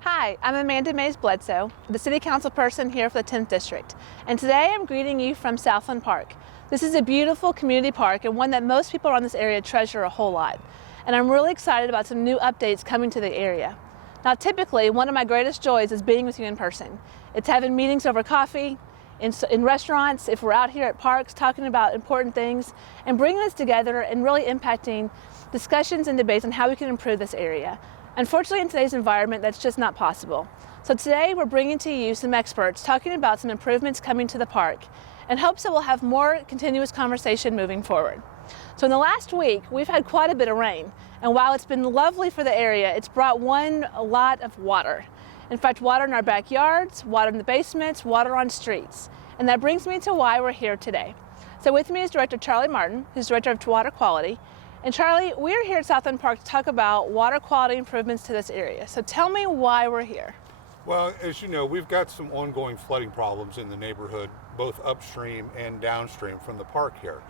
Hi, I'm Amanda Bledsoe, the City Council person here for the 10th District, and today I'm greeting you from Southland Park. This is a beautiful community park and one that most people around this area treasure a whole lot, and I'm really excited about some new updates coming to the area. Now typically, one of my greatest joys is being with you in person. It's having meetings over coffee, in restaurants, if we're out here at parks talking about important things, and bringing us together and really impacting discussions and debates on how we can improve this area. Unfortunately, in today's environment, that's just not possible. So today, we're bringing to you some experts talking about some improvements coming to the park in hopes that we'll have more continuous conversation moving forward. So in the last week, we've had quite a bit of rain. And while it's been lovely for the area, it's brought a lot of water. In fact, water in our backyards, water in the basements, water on streets. And that brings me to why we're here today. So with me is Director Charlie Martin, who's Director of Water Quality. And Charlie, we're here at Southland Park to talk about water quality improvements to this area. So tell me why we're here. Well, as you know, we've got some ongoing flooding problems in the neighborhood, both upstream and downstream from the park here.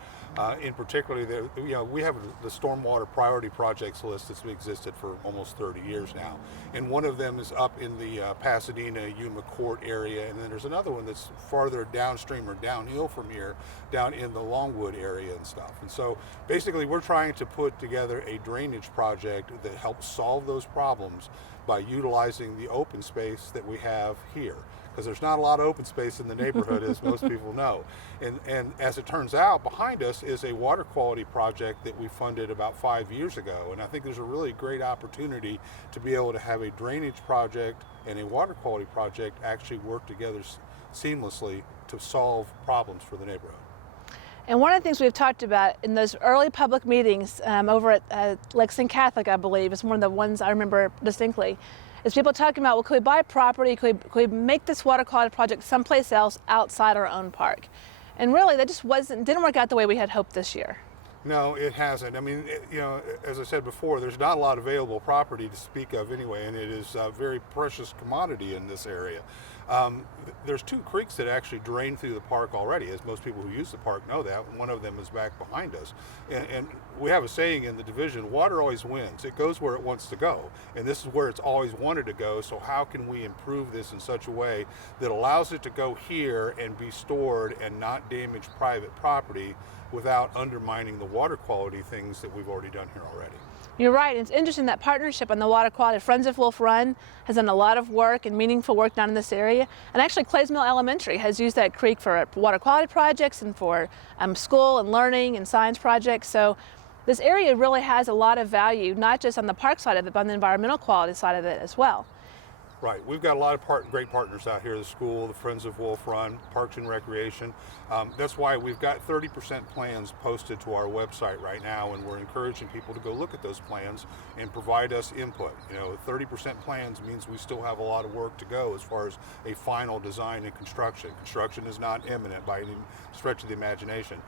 In particular, we have the stormwater priority projects list that's existed for almost 30 years now. And one of them is up in the Pasadena, Yuma Court area. And then there's another one that's farther downstream or downhill from here, down in the Longwood area and stuff. And so basically we're trying to put together a drainage project that helps solve those problems by utilizing the open space that we have here. Because there's not a lot of open space in the neighborhood, as most people know. And as it turns out, behind us is a water quality project that we funded about 5 years ago. And I think there's a really great opportunity to be able to have a drainage project and a water quality project actually work together seamlessly to solve problems for the neighborhood. And one of the things we've talked about in those early public meetings over at Lexington Catholic, I believe, is one of the ones I remember distinctly, is people talking about, well, could we buy property, could we make this water quality project someplace else outside our own park? And really, that just didn't work out the way we had hoped this year. No, it hasn't. I mean, as I said before, there's not a lot of available property to speak of anyway, and it is a very precious commodity in this area. There's two creeks that actually drain through the park already, as most people who use the park know that. One of them is back behind us. And we have a saying in the division, water always wins. It goes where it wants to go. And this is where it's always wanted to go. So how can we improve this in such a way that allows it to go here and be stored and not damage private property without undermining the water quality things that we've already done here already? You're right. It's interesting, that partnership on the water quality. Friends of Wolf Run has done a lot of work and meaningful work down in this area. And actually, Clays Mill Elementary has used that creek for water quality projects and for school and learning and science projects. So this area really has a lot of value, not just on the park side of it, but on the environmental quality side of it as well. Right. We've got a lot of great partners out here, the school, the Friends of Wolf Run, Parks and Recreation. That's why we've got 30% plans posted to our website right now, and we're encouraging people to go look at those plans and provide us input. 30% plans means we still have a lot of work to go as far as a final design and construction. Construction is not imminent by any stretch of the imagination.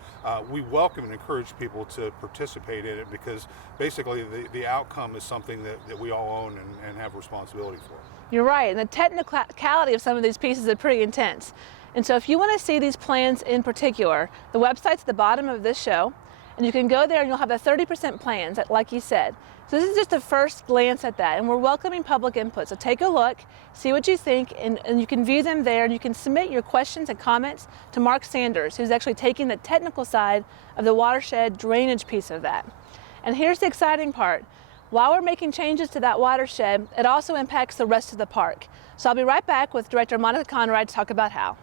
We welcome and encourage people to participate in it because basically the outcome is something that we all own and have responsibility for. You're right, and the technicality of some of these pieces are pretty intense. And so if you want to see these plans in particular, the website's at the bottom of this show, and you can go there and you'll have the 30% plans, like you said. So this is just a first glance at that, and we're welcoming public input. So take a look, see what you think, and you can view them there, and you can submit your questions and comments to Mark Sanders, who's actually taking the technical side of the watershed drainage piece of that. And here's the exciting part. While we're making changes to that watershed, it also impacts the rest of the park. So I'll be right back with Director Monica Conrad to talk about how.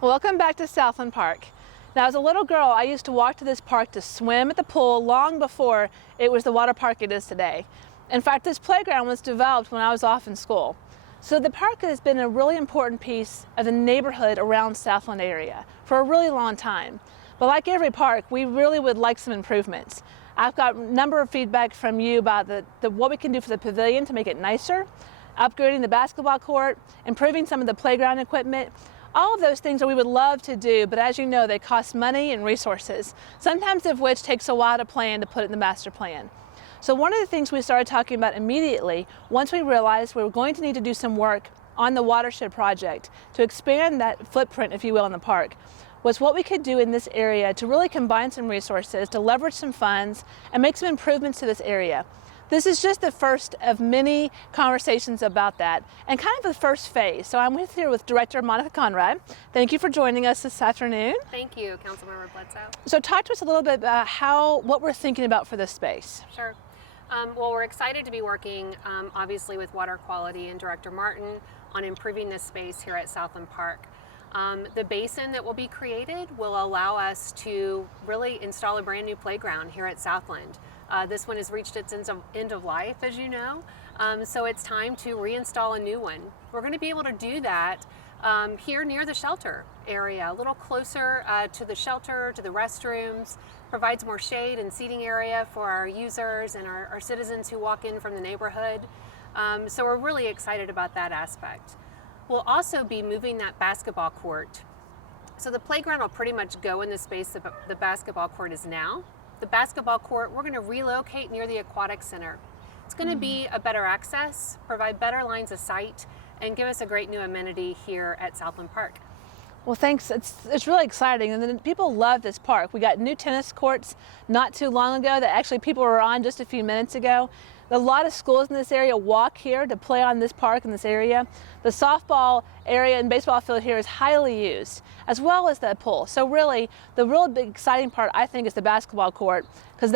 Welcome back to Southland Park. Now, as a little girl, I used to walk to this park to swim at the pool long before it was the water park it is today. In fact, this playground was developed when I was off in school. So the park has been a really important piece of the neighborhood around Southland area for a really long time. But like every park, we really would like some improvements. I've got a number of feedback from you about what we can do for the pavilion to make it nicer, upgrading the basketball court, improving some of the playground equipment. All of those things that we would love to do, but as you know, they cost money and resources, sometimes of which takes a while to plan to put in the master plan. So one of the things we started talking about immediately, once we realized we were going to need to do some work on the watershed project to expand that footprint, if you will, in the park, was what we could do in this area to really combine some resources, to leverage some funds, and make some improvements to this area. This is just the first of many conversations about that, and kind of the first phase. So I'm here with Director Monica Conrad. Thank you for joining us this afternoon. Thank you, Councilmember Bledsoe. So talk to us a little bit about what we're thinking about for this space. Sure. Well, we're excited to be working, obviously, with Water Quality and Director Martin on improving this space here at Southland Park. The basin that will be created will allow us to really install a brand new playground here at Southland. This one has reached its end of life, as you know, so it's time to reinstall a new one. We're going to be able to do that here near the shelter area, a little closer to the shelter, to the restrooms, provides more shade and seating area for our users and our citizens who walk in from the neighborhood. So we're really excited about that aspect. We'll also be moving that basketball court. So the playground will pretty much go in the space that the basketball court is now. The basketball court, we're going to relocate near the aquatic center. It's going to be a better access, provide better lines of sight, and give us a great new amenity here at Southland Park. Well, thanks. It's really exciting, and then people love this park. We got new tennis courts not too long ago that actually people were on just a few minutes ago. A lot of schools in this area walk here to play on this park in this area. The softball area and baseball field here is highly used, as well as the pool. So really, the real big exciting part, I think, is the basketball court, because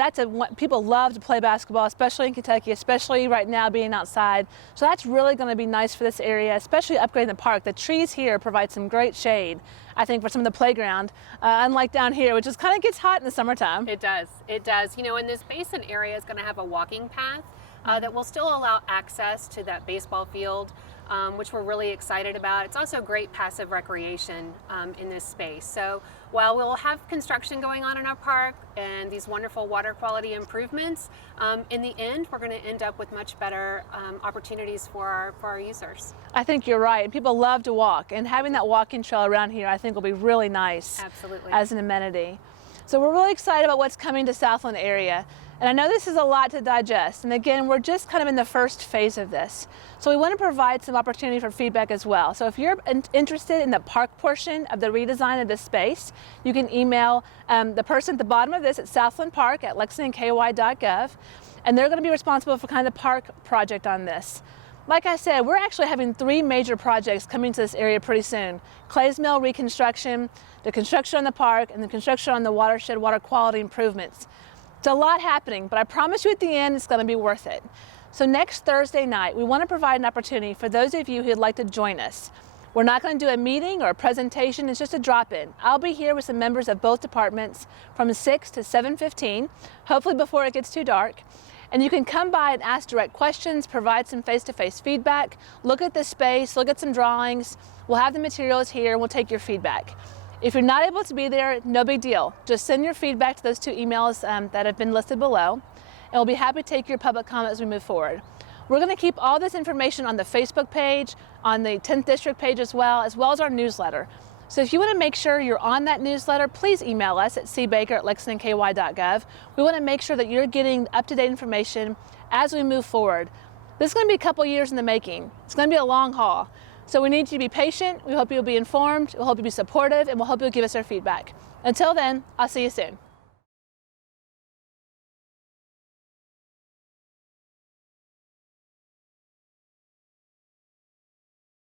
people love to play basketball, especially in Kentucky, especially right now being outside. So that's really going to be nice for this area, especially upgrading the park. The trees here provide some great shade, I think, for some of the playground, unlike down here, which just kind of gets hot in the summertime. It does. It does. You know, and this basin area is going to have a walking path that will still allow access to that baseball field, which we're really excited about. It's also great passive recreation in this space. So while we'll have construction going on in our park and these wonderful water quality improvements, in the end, we're going to end up with much better opportunities for our users. I think you're right. People love to walk, and having that walking trail around here, I think, will be really nice. Absolutely. As an amenity. So we're really excited about what's coming to Southland area. And I know this is a lot to digest. And again, we're just kind of in the first phase of this. So we want to provide some opportunity for feedback as well. So if you're interested in the park portion of the redesign of this space, you can email the person at the bottom of this at southlandpark@lexingtonky.gov. And they're going to be responsible for kind of the park project on this. Like I said, we're actually having 3 major projects coming to this area pretty soon. Clays Mill reconstruction, the construction on the park, and the construction on the watershed water quality improvements. It's a lot happening, but I promise you at the end it's going to be worth it. So next Thursday night, we want to provide an opportunity for those of you who'd like to join us. We're not going to do a meeting or a presentation, it's just a drop-in. I'll be here with some members of both departments from 6 to 7:15, hopefully before it gets too dark. And you can come by and ask direct questions, provide some face-to-face feedback, look at the space, look at some drawings. We'll have the materials here and we'll take your feedback. If you're not able to be there, no big deal. Just send your feedback to those 2 emails that have been listed below, and we'll be happy to take your public comment as we move forward. We're going to keep all this information on the Facebook page, on the 10th District page as well as our newsletter. So if you want to make sure you're on that newsletter, please email us at cbaker@lexingtonky.gov. We want to make sure that you're getting up-to-date information as we move forward. This is going to be a couple years in the making. It's going to be a long haul. So we need you to be patient. We hope you'll be informed. We hope you'll be supportive, and we'll hope you'll give us our feedback. Until then, I'll see you soon.